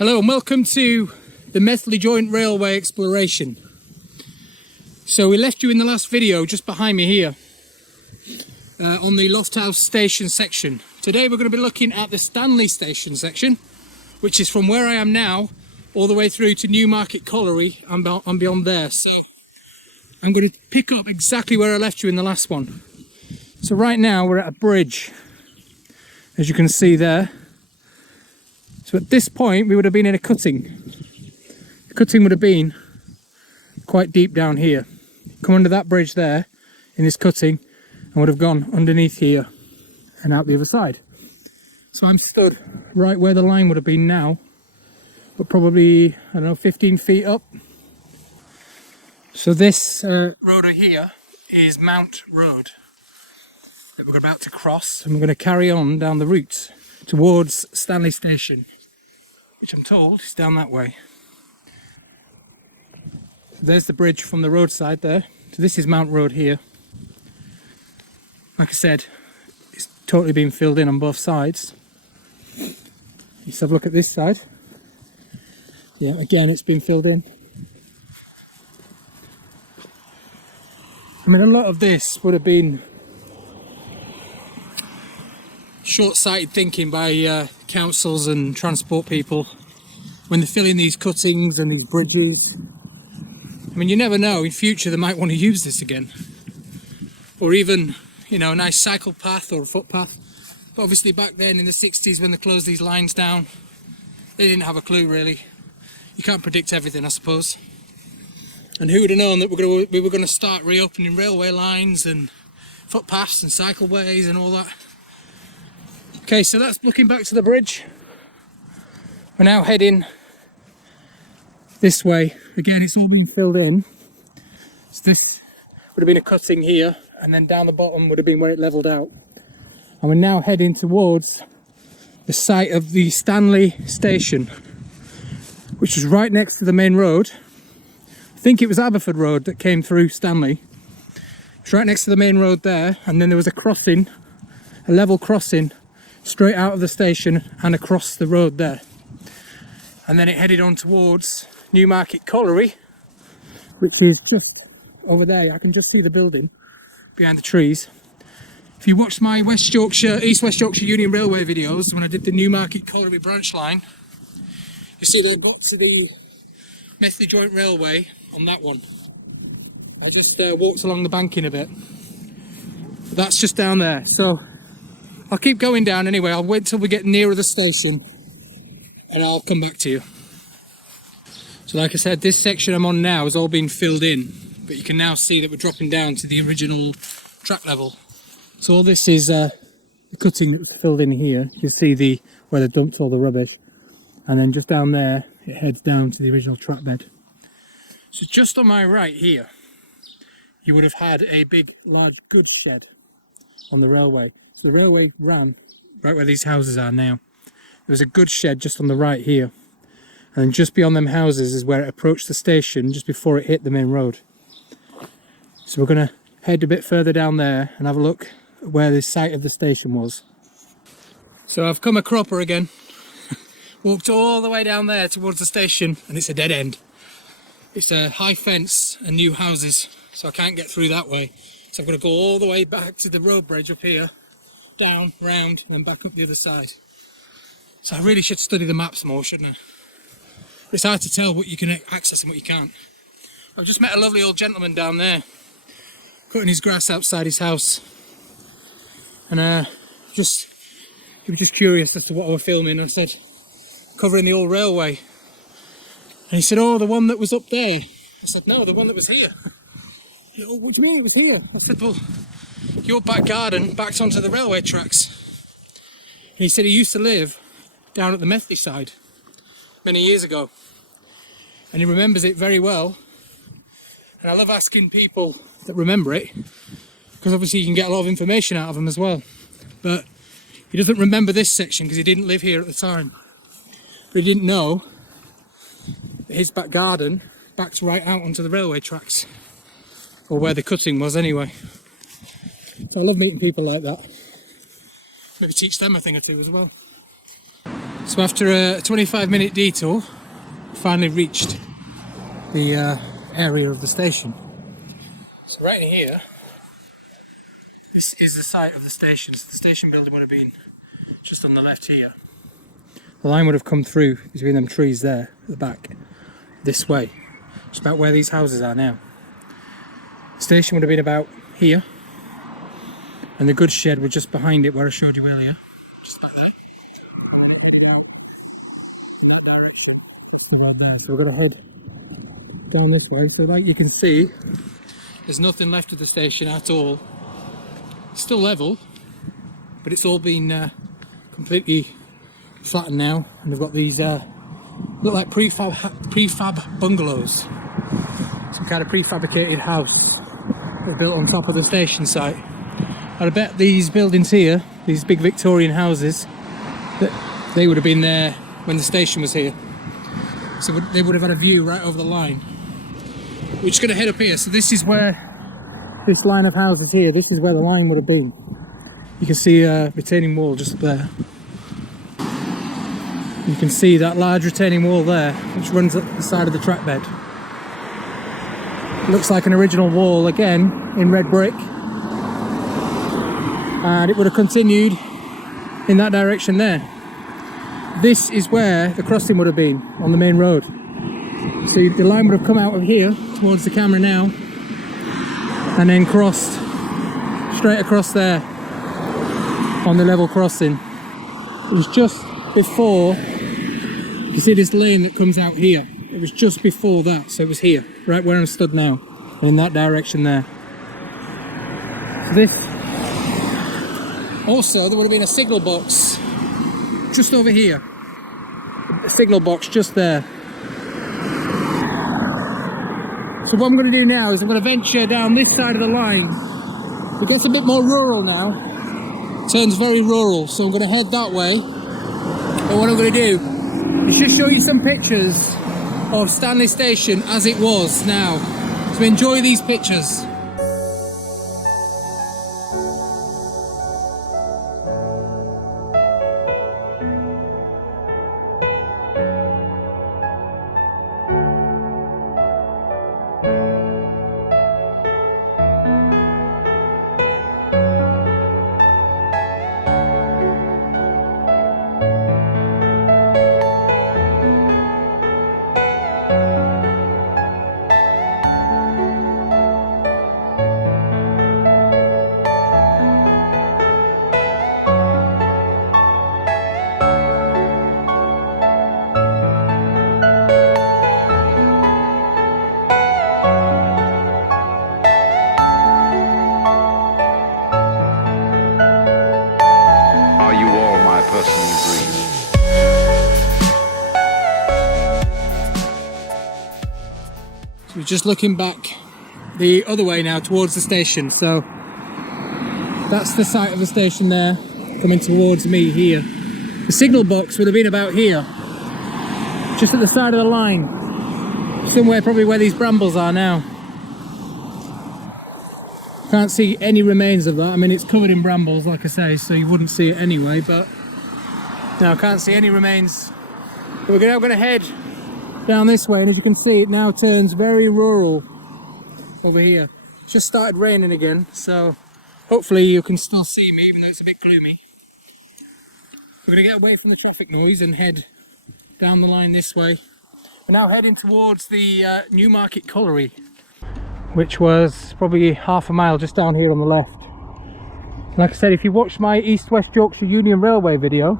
Hello and welcome to the Methley Joint Railway exploration. So we left you in the last video just behind me here on the Lofthouse Station section. Today we're going to be looking at the Stanley Station section, which is from where I am now all the way through to Newmarket Colliery and beyond there. So I'm going to pick up exactly where I left you in the last one. So right now we're at a bridge, as you can see there. So at this point we would have been in a cutting. The cutting would have been quite deep down here. Come under that bridge there in this cutting and would have gone underneath here and out the other side. So I'm stood right where the line would have been now, but probably, I don't know, 15 feet up. So this road here is Mount Road that we're about to cross, and we're going to carry on down the route towards Stanley Station, which I'm told is down that way. So there's the bridge from the roadside there. So this is Mount Road here. Like I said, it's totally been filled in on both sides. Let's have a look at this side. Yeah, again, it's been filled in. I mean, a lot of this would have been short-sighted thinking by councils and transport people when they're filling these cuttings and these bridges. I mean, you never know, in future they might want to use this again, or even, you know, a nice cycle path or a footpath. But obviously back then in the 60s when they closed these lines down, they didn't have a clue really. You can't predict everything, I suppose. And who would have known that we were going to start reopening railway lines and footpaths and cycleways and all that. Okay, so that's looking back to the bridge. We're now heading this way. Again, it's all been filled in. So this would have been a cutting here, and then down the bottom would have been where it levelled out. And we're now heading towards the site of the Stanley Station, which is right next to the main road. I think it was Aberford Road that came through Stanley. It's right next to the main road there, and then there was a crossing, a level crossing, straight out of the station and across the road there. And then it headed on towards Newmarket Colliery, which is just over there. I can just see the building behind the trees. If you watched my East West Yorkshire Union Railway videos when I did the Newmarket Colliery branch line, you see they got to the Methley Joint Railway on that one. I just walked along the banking a bit. But that's just down there. So I'll keep going down anyway. I'll wait till we get nearer the station and I'll come back to you. So like I said, this section I'm on now has all been filled in, but you can now see that we're dropping down to the original track level. So all this is the cutting that was filled in here. You can see where they dumped all the rubbish, and then just down there it heads down to the original track bed. So just on my right here you would have had a big large goods shed on the railway. So the railway ran right where these houses are now. There was a goods shed just on the right here, and then just beyond them houses is where it approached the station just before it hit the main road. So we're going to head a bit further down there and have a look at where the site of the station was. So I've come a cropper again. Walked all the way down there towards the station, and it's a dead end. It's a high fence and new houses, so I can't get through that way. So I've got to go all the way back to the road bridge up here, down, round, and then back up the other side. So I really should study the maps more, shouldn't I? It's hard to tell what you can access and what you can't. I've just met a lovely old gentleman down there, cutting his grass outside his house. And he was just curious as to what I was filming. I said, covering the old railway. And he said, oh, the one that was up there. I said, no, the one that was here. He said, oh, what do you mean it was here? I said, well, your back garden backed onto the railway tracks. And he said he used to live down at the Methley side many years ago, and he remembers it very well. And I love asking people that remember it, because obviously you can get a lot of information out of them as well. But he doesn't remember this section because he didn't live here at the time, but he didn't know that his back garden backed right out onto the railway tracks, or where the cutting was anyway. So I love meeting people like that. Maybe teach them a thing or two as well. So after a 25-minute detour, we finally reached the area of the station. So right in here, this is the site of the station. So the station building would have been just on the left here. The line would have come through between them trees there at the back, this way. It's about where these houses are now. The station would have been about here, and the goods shed were just behind it where I showed you earlier. Just back there. In that direction. So right there. So we're going to head down this way. So like you can see, there's nothing left of the station at all. It's still level, but it's all been completely flattened now, and they've got these look like prefab bungalows, some kind of prefabricated house built on top of the station site. And I bet these buildings here, these big Victorian houses, that they would have been there when the station was here, so they would have had a view right over the line. We're just going to head up here. So this is where this line of houses here, this is where the line would have been. You can see a retaining wall just up there. You can see that large retaining wall there, which runs up the side of the track bed. It looks like an original wall again in red brick, and it would have continued in that direction there. This is where the crossing would have been on the main road. So the line would have come out of here towards the camera now, and then crossed straight across there on the level crossing. It was just before, you see this lane that comes out here, it was just before that, so it was here, right where I'm stood now, in that direction there. So this, also there would have been a signal box just over here, a signal box just there. So what I'm going to do now is I'm going to venture down this side of the line. It gets a bit more rural now, turns very rural, so I'm going to head that way. But what I'm going to do is just show you some pictures of Stanley Station as it was now. So enjoy these pictures. So we're just looking back the other way now towards the station. So that's the site of the station there, coming towards me here. The signal box would have been about here, just at the side of the line, somewhere probably where these brambles are now. Can't see any remains of that. I mean, it's covered in brambles, like I say, so you wouldn't see it anyway, but no, can't see any remains. But we're now going to head down this way, and as you can see, it now turns very rural over here. It's just started raining again, so hopefully you can still see me, even though it's a bit gloomy. We're going to get away from the traffic noise and head down the line this way. We're now heading towards the Newmarket Colliery, which was probably half a mile just down here on the left. Like I said, if you watched my East West Yorkshire Union Railway video,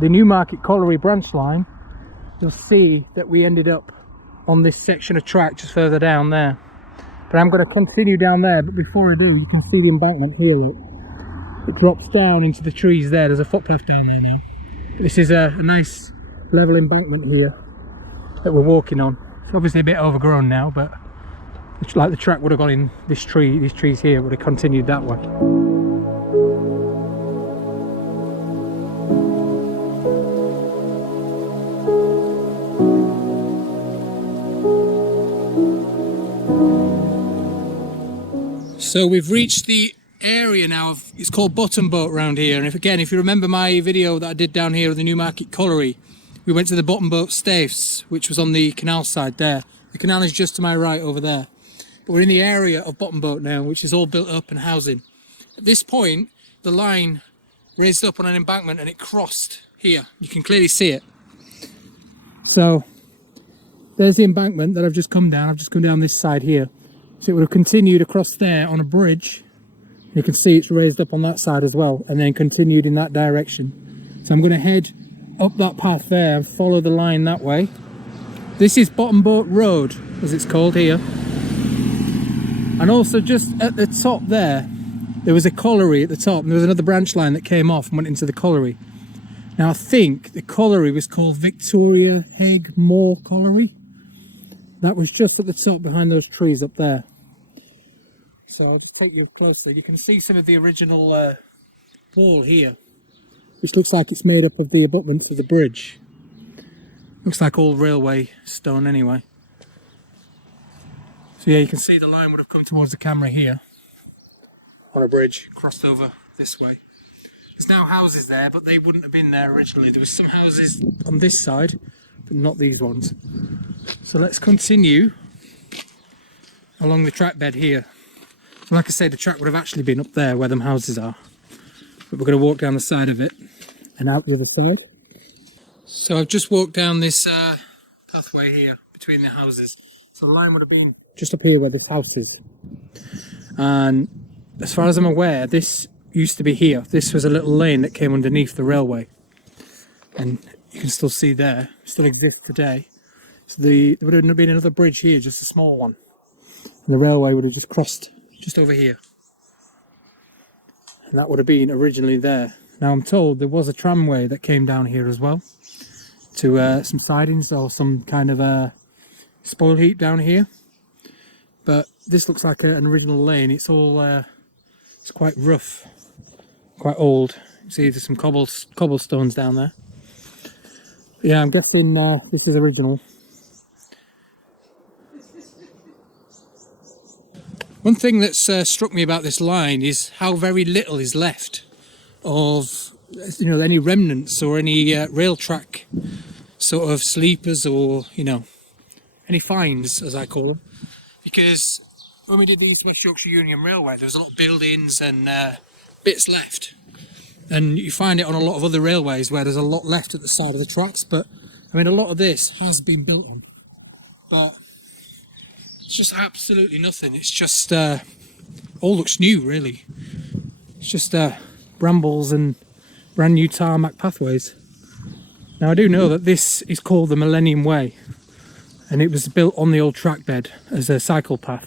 the Newmarket Colliery branch line, you'll see that we ended up on this section of track just further down there. But I'm going to continue down there, but before I do, you can see the embankment here, look. It drops down into the trees there. There's a footpath down there now. This is a nice level embankment here that we're walking on. It's obviously a bit overgrown now, but it's like the track would have gone in this tree, these trees here would have continued that way. So we've reached the area now of, it's called Bottomboat around here, and if you remember my video that I did down here of the Newmarket Colliery, we went to the Bottomboat Staiths, which was on the canal side there. The canal is just to my right over there. But we're in the area of Bottomboat now, which is all built up and housing. At this point, the line raised up on an embankment and it crossed here. You can clearly see it. So there's the embankment that I've just come down. I've just come down this side here. So it would have continued across there on a bridge. You can see it's raised up on that side as well, and then continued in that direction. So I'm going to head up that path there and follow the line that way. This is Bottomboat Road, as it's called here. And also just at the top there was a colliery at the top, and there was another branch line that came off and went into the colliery. Now I think the colliery was called Victoria Haig Moor Colliery. That was just at the top behind those trees up there. So I'll just take you up closely. You can see some of the original wall here, which looks like it's made up of the abutment for the bridge. Looks like old railway stone anyway. So yeah, you can see the line would have come towards the camera here on a bridge, crossed over this way. There's now houses there, but they wouldn't have been there originally. There was some houses on this side, but not these ones. So let's continue along the track bed here. So like I say, the track would have actually been up there where them houses are. But we're going to walk down the side of it and out the other side. So I've just walked down this pathway here between the houses. So the line would have been just up here where this house is. And as far as I'm aware, this used to be here. This was a little lane that came underneath the railway. And you can still see there, it still exists today. So there would have been another bridge here, just a small one. And the railway would have just crossed just over here. And that would have been originally there. Now I'm told there was a tramway that came down here as well to some sidings or some kind of a spoil heap down here. But this looks like an original lane. It's all it's quite rough, quite old. You see there's some cobblestones down there. But yeah, I'm guessing this is original. One thing that's struck me about this line is how very little is left of, you know, any remnants or any rail track sort of sleepers, or, you know, any finds, as I call them. Because when we did the East West Yorkshire Union Railway, there was a lot of buildings and bits left. And you find it on a lot of other railways where there's a lot left at the side of the tracks. But I mean, a lot of this has been built on, but it's just absolutely nothing. It's just all looks new, really. It's just brambles and brand new tarmac pathways. Now I do know that this is called the Millennium Way, and it was built on the old track bed as a cycle path.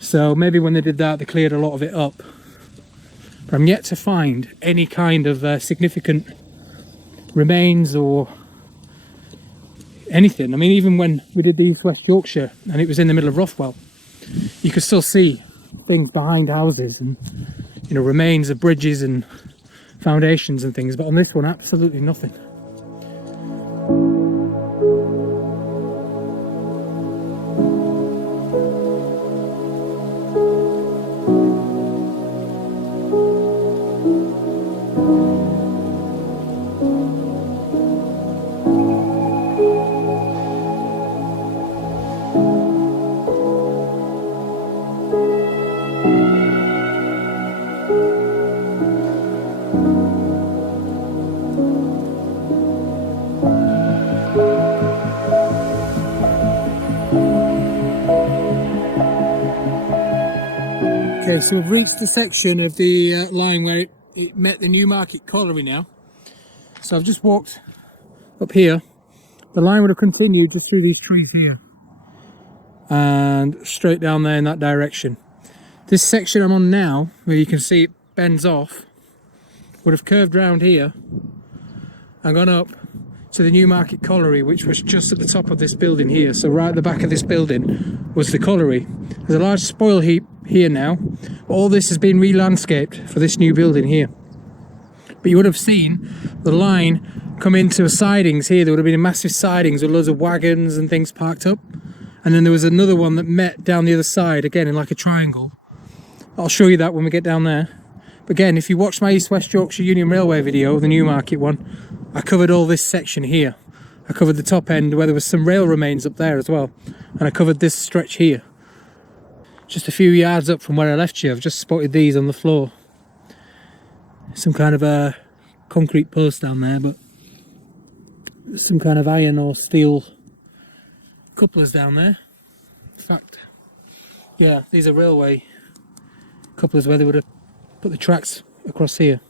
So maybe when they did that, they cleared a lot of it up. But I'm yet to find any kind of significant remains or anything. I mean, even when we did the East West Yorkshire and it was in the middle of Rothwell, you could still see things behind houses and, you know, remains of bridges and foundations and things. But on this one, absolutely nothing. Okay, so we've reached the section of the line where it met the Newmarket Colliery now. So I've just walked up here. The line would have continued just through these trees here and straight down there in that direction. This section I'm on now, where you can see it bends off, would have curved round here and gone up to the Newmarket Colliery, which was just at the top of this building here. So right at the back of this building was the colliery. There's a large spoil heap here now. All this has been re-landscaped for this new building here. But you would have seen the line come into sidings here. There would have been massive sidings with loads of wagons and things parked up. And then there was another one that met down the other side, again in like a triangle. I'll show you that when we get down there. But again, if you watch my East West Yorkshire Union Railway video, the Newmarket one, I covered all this section here. I covered the top end where there was some rail remains up there as well, and I covered this stretch here. Just a few yards up from where I left you, I've just spotted these on the floor. Some kind of a concrete post down there, but some kind of iron or steel couplers down there. In fact, yeah, these are railway couplers where they would have put the tracks across here.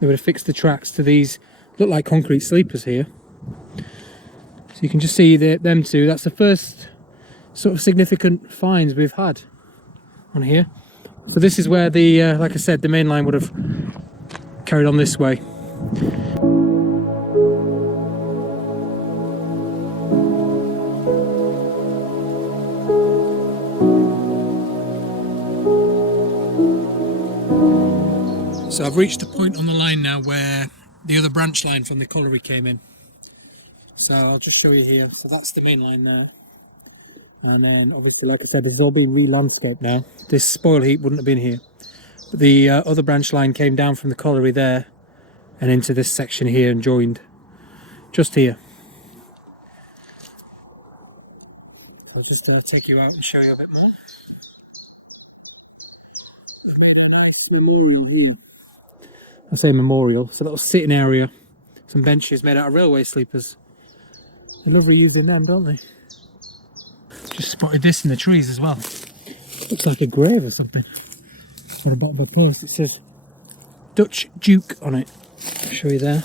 They would have fixed the tracks to these, look like concrete sleepers here. So you can just see them two. That's the first sort of significant finds we've had on here. So this is where the, like I said, the main line would have carried on this way. So I've reached a point on the line now where the other branch line from the colliery came in. So I'll just show you here. So that's the main line there. And then obviously, like I said, it's all been re-landscaped now. This spoil heap wouldn't have been here. But the other branch line came down from the colliery there and into this section here and joined just here. So I'll take you out and show you a bit more. I've made a nice memorial view. I say memorial, it's a little sitting area. Some benches made out of railway sleepers. They love reusing them, don't they? Just spotted this in the trees as well. Looks like a grave or something. On the bottom of a post it says Dutch Duke on it. I'll show you there.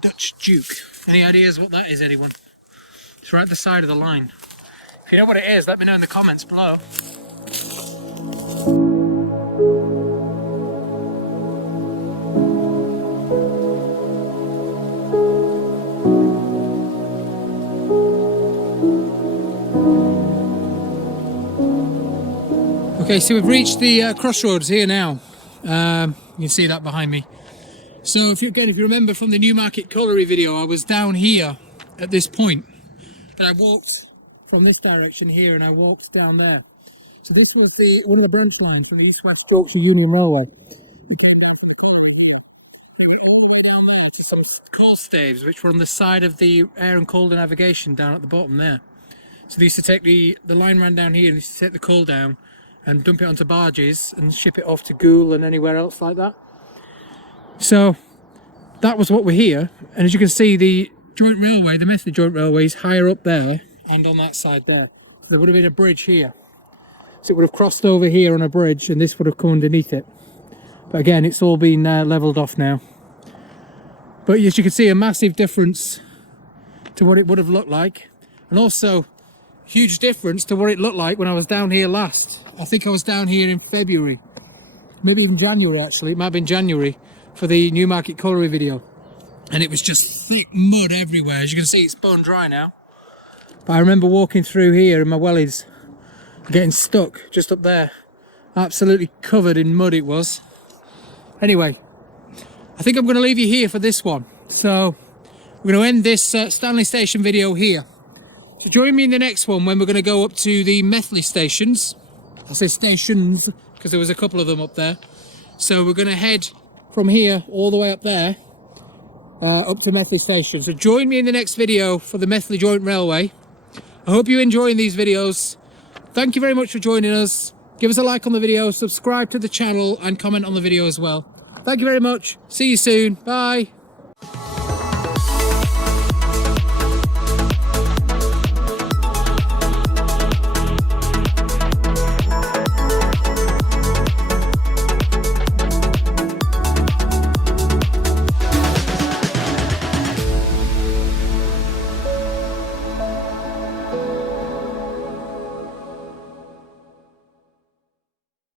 Dutch Duke. Any ideas what that is, anyone? It's right at the side of the line. If you know what it is, let me know in the comments below. Okay, so we've reached the crossroads here now. You can see that behind me. So if you remember from the Newmarket Colliery video, I was down here at this point. And I walked from this direction here and I walked down there. So this was one of the branch lines from the East West Yorkshire Union Railway. Some coal staves which were on the side of the air and coal navigation down at the bottom there. So they used to take the line ran down here and they used to take the coal down and dump it onto barges and ship it off to Goole and anywhere else like that. So that was what we're here, and as you can see, the joint railway, the Methley Joint Railway, is higher up there and on that side there. So there would have been a bridge here. So it would have crossed over here on a bridge and this would have come underneath it. But again, it's all been levelled off now. But as you can see, a massive difference to what it would have looked like, and also huge difference to what it looked like when I was down here last. I think I was down here in February, maybe even January actually, it might have been January, for the Newmarket Colliery video. And it was just thick mud everywhere. As you can see, it's bone dry now. But I remember walking through here in my wellies, getting stuck just up there. Absolutely covered in mud it was. Anyway, I think I'm going to leave you here for this one. So we're going to end this Stanley Station video here. So join me in the next one when we're going to go up to the Methley stations. I'll say stations because there was a couple of them up there. So we're going to head from here all the way up there up to Methley Station. So join me in the next video for the Methley Joint Railway. I hope you're enjoying these videos. Thank you very much for joining us. Give us a like on the video, subscribe to the channel and comment on the video as well. Thank you very much. See you soon. Bye.